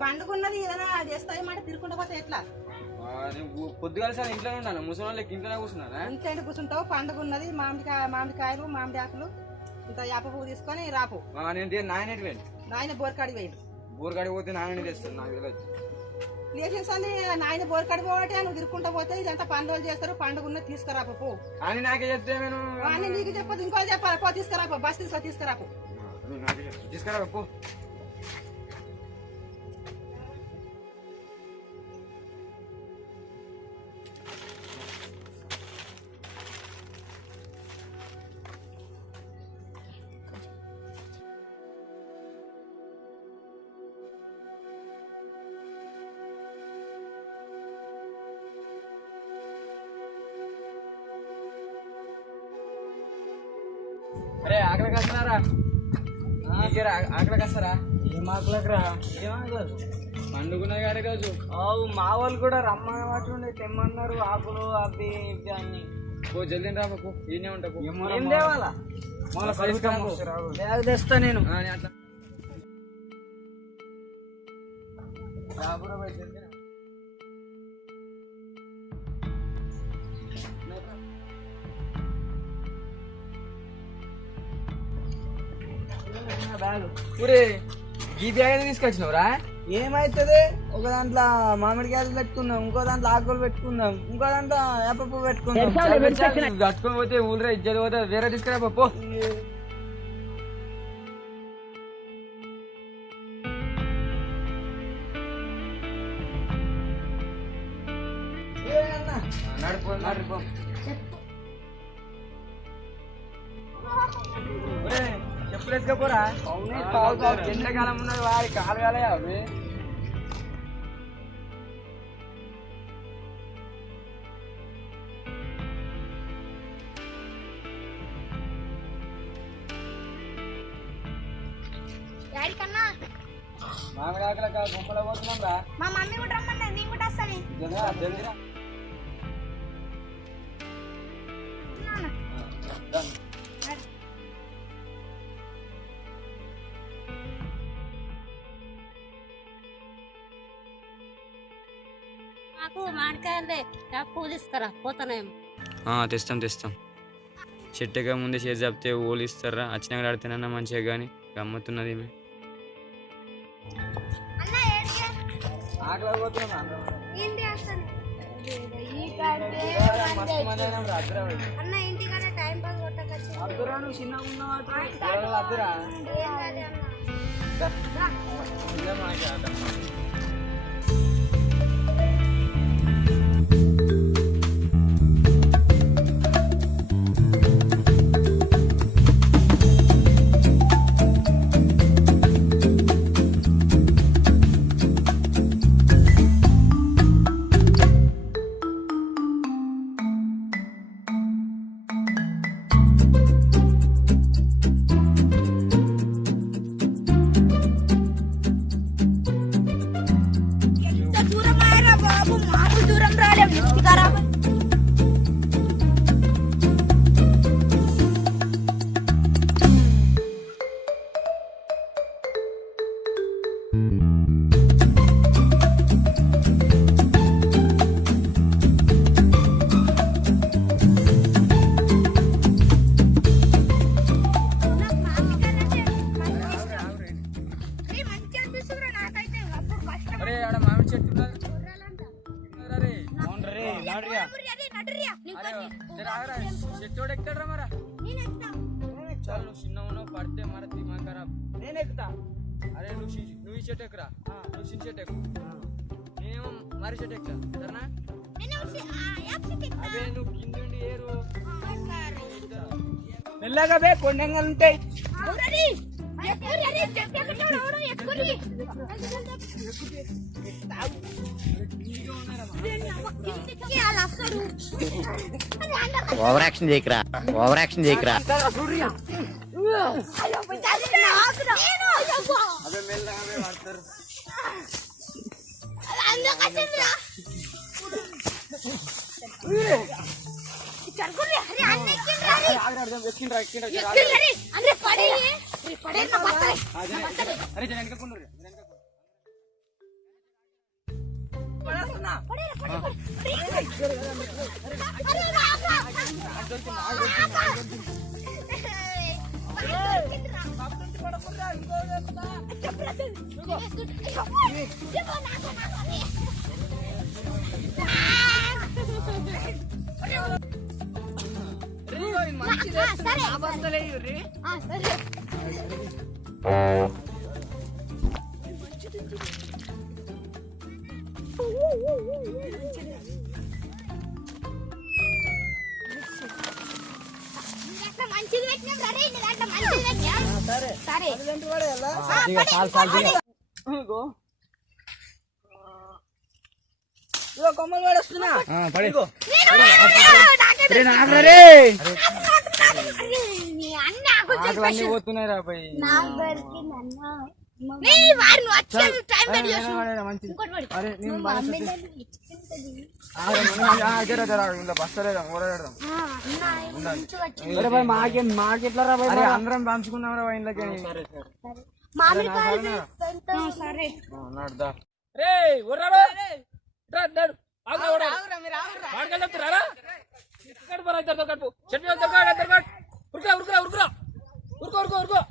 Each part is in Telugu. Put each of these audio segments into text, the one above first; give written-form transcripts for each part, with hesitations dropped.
పండుగ ఉన్నది ఏదైనా చేస్తాయి మాట తిరుకుంటా పోతే ఎట్లా పొద్దుగాల సార్ ఇంట్లోనే ఉన్నాను ముసలి వాళ్ళకి ఇంట్లోనే కూర్చున్నారా ఇంట్లో కూర్చుంటావు పండుగ ఉన్నది మామిడికాయలు మామిడి ఆకులు ఇంత యాప పువ్వు తీసుకొని రాపు నేను నాయన నాయన బోర్కాడి వేయండి బోర్గాడి పోతే నాయన తెస్తాను నాకు తెలియదు లేచేసని నాయన బోర్కాడి పోవటే నువ్వు తిరుకుంటా పోతే ఇదంతా పండుగలు చేస్తారు పండుగ ఉన్నది తీసుకురాపు పో అని నాకే చెప్తే నేను అని నీకు చెప్పదు ఇంకో చెప్పాలి పో తీసుకురాపు బస్ తీసుకురాపు తీసుకురా పో అరే ఆకలికి వస్తున్నారా ఆకలికి వస్తారా ఏం ఆకలిరా ఏం ఆకలేదు పండుకున్న గారి రోజు మా వాళ్ళు కూడా రమ్మని వాటి తెమ్మన్నారు ఆకులు అవి ఇవి అన్ని పో జల్దీ రా పో ఈయనే ఉంటా ఏం తేవాలా బ్యాగ్ తెస్తా నేను అట్లా ఊరే ఈ బ్యాగ్ తీసుకొచ్చినవురా ఏమైతుంది ఒక దాంట్లో మామిడికాయలు పెట్టుకుందాం ఇంకో దాంట్లో ఆకులు పెట్టుకుందాం ఇంకో దాంట్లో వేప పువ్వు పెట్టుకుందాం కట్టుకొని పోతే ఊళ్ళో ఇజ్జలు పోతే వేరే తీసుకురా పో నడిపో చెప్పులు వేసుకోపోరా ఎండాకాలం ఉన్నది వారి కాలు కాలే అవి మామిడి ఆకలి గుంపలో పోతున్నాం రా మా మమ్మీ కూడా రమ్మన్నా నేను కూడా వస్తాను జల్దీరా నాకు మామిడికాయలే పువ్వు తీసుకురా పోతానేమో తెస్తాం చెట్టుగా ముందే చేసి చెప్తే ఓళ్ళు ఇస్తారా వచ్చినాక ఆడితేనన్నా మంచిగా కానీ గమ్మత్తున్నది చెట్టు ఎక్కడరా మరా చాలు నువ్వు చిన్న ఉన్నావు పడితే మన దిమాగ్ ఖరాబ్ నేను ఎక్కుతా అరే నువ్వు ఈ చెట్టు ఎక్కురా నువ్వు చిన్న చెట్టు ఎక్కు నేను మరి చెట్టు ఎక్కుతా సరేనా అదే నువ్వు కింద ఏరు మెల్లగా బే కొండంగా ఉంటాయి ఓవర్ యాక్షన్ చేయకరా అదే మెల్లగా పడతారు అరే వస్తున్నా మంచిది పెట్టినాం రే నీ దాంట్లో మంచిది పెట్టినాం సరే సరే ఇగో ఇగో కొమ్మలు పడేస్తున్నా నీ అన్న పోతున్నాయి రా పోయి నాకు దొరికిందన్న నీ వారిని వచ్చే టైం పెట్టి చేసు ఇంకోటి పడి అరే నేను మమ్మీ నన్ను ఇచ్చుకుంటది బస్తలేదా ఊరడం అన్న మంచిగా వచ్చింది మాకెట్లా రా అరే అందరం పంచుకున్నాం రా ఇంట్లోకి మమ్మీ కాదు సరే నడుదా రే ఉర్రాడు నడు ఆగురా, మీరు ఆగురా. వాడికి చెప్తారా కడుపు చెట్టు ఉరుకురా ఉరుకురా ఉరుకురా ఉరుకో ఉరుకో ఉరుకో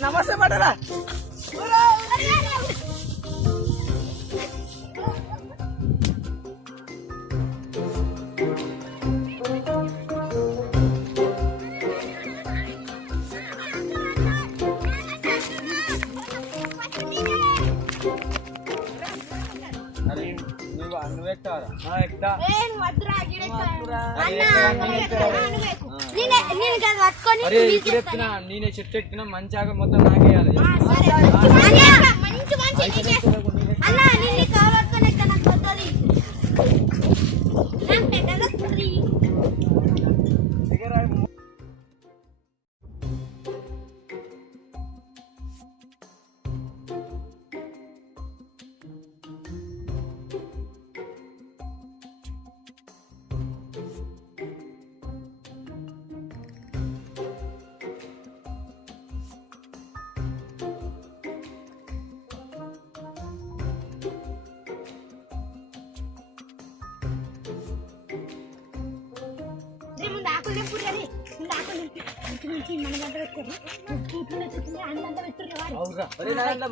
నమస్తే పడరా నేనే చెట్టు ఎక్కినా మంచిగా మొత్తం నాకేయాలి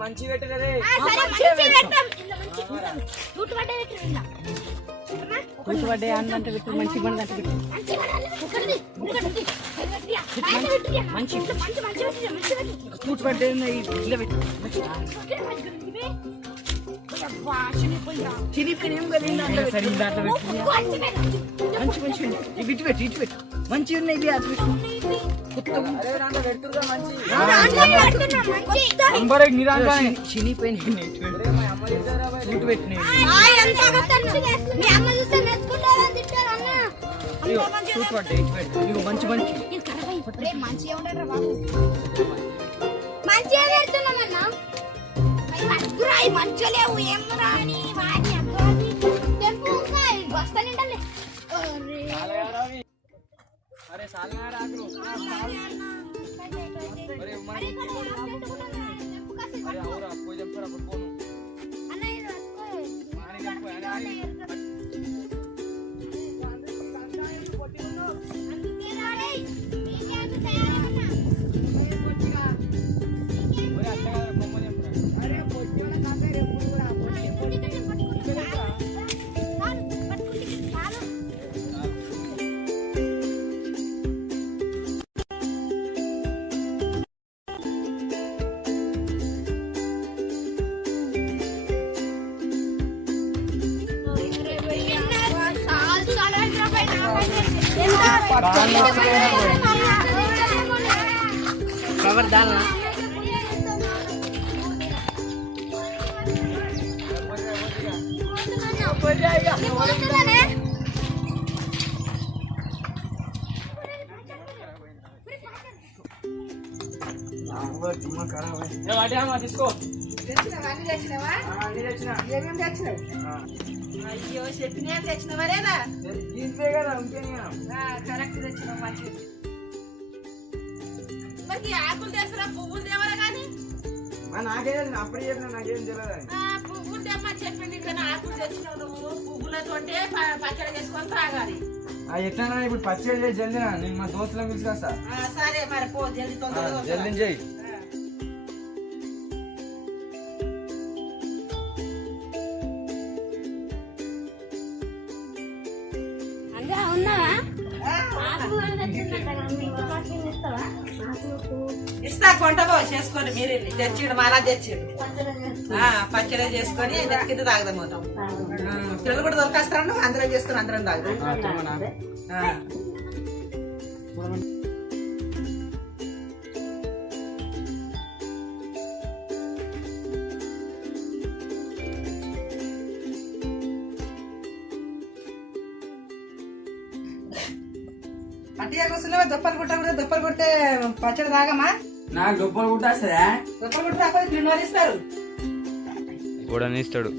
మంచి పెట్టరే అన్నంత పెట్టు మంచి మంచి కూర్చు పడ్డే చిరిపోయిన ఏం కదా మంచి మంచి ఇటు పెట్టు ఇటు పెట్టు మంచి ఉన్నాయి ఇది అటు పెట్టు చినిపోయిన ఇటు పెట్టినాయి మంచి మంచి మంచిగా ఉండరా బాబు మంచిగా పెడుతున్నామన్నా మంచిగా లేవు ఏం రాని వాడి అబ్బాయి టెంపు బస్తా నిండాలి అరే సాలనారా ఆకులు అరే మరి అరే అవురా పోయి చెప్తారా పోను కవర్ దాల్నా తీసుకో తెచ్చినావా? అన్ని తెచ్చినావా? ఏమేమి తెచ్చినావు? అయ్యో చెప్పినా తెచ్చినావా లేదా? కరెక్ట్ తెచ్చినావు మంచిది. మరి ఈ ఆకులు తెస్తున్నా పువ్వులు తేవాలా కానీ నాకేం అప్పుడు చెప్పిన నాకేం తెలియదు. పువ్వులు తెమ్మని చెప్పింది కానీ ఆకులు తెచ్చినావు నువ్వు. పువ్వులతోటే పచ్చడి చేసుకొని తాగాలి. ఎట్లా ఇప్పుడు పచ్చడి చేసి జల్దినా నేను మా దోస్తులను పిలుచుకొస్తా. సరే మరి పో జల్దీ తొందరగా జల్దీ చెయ్యి. అంటే ఉన్నావా ఆకు అని తెచ్చిందంట కదా, మీకు పచ్చడి ఇస్తావా? ఇస్తా కొంటగో చేసుకొని మీరు తెచ్చిడు మాలా తెచ్చిడు పచ్చడి చేసుకొని నెక్కింది తాగదాం మొత్తం. పిల్లలు కూడా దొరకాస్తాను అందరం చేసుకుని అందరం తాగుదాం. అట్టిగా కూర్చున్నావా? దుప్పలు కుట్టకూడదు. దుప్పలు కుట్టే పచ్చడి తాగమ్మా. నాకు గొప్పలు కుట్టేస్తుందా? దుప్పలు కుట్టి రాకపోతే తిన్నోళ్ళు ఇస్తారు. కూడా ఇస్తాడు.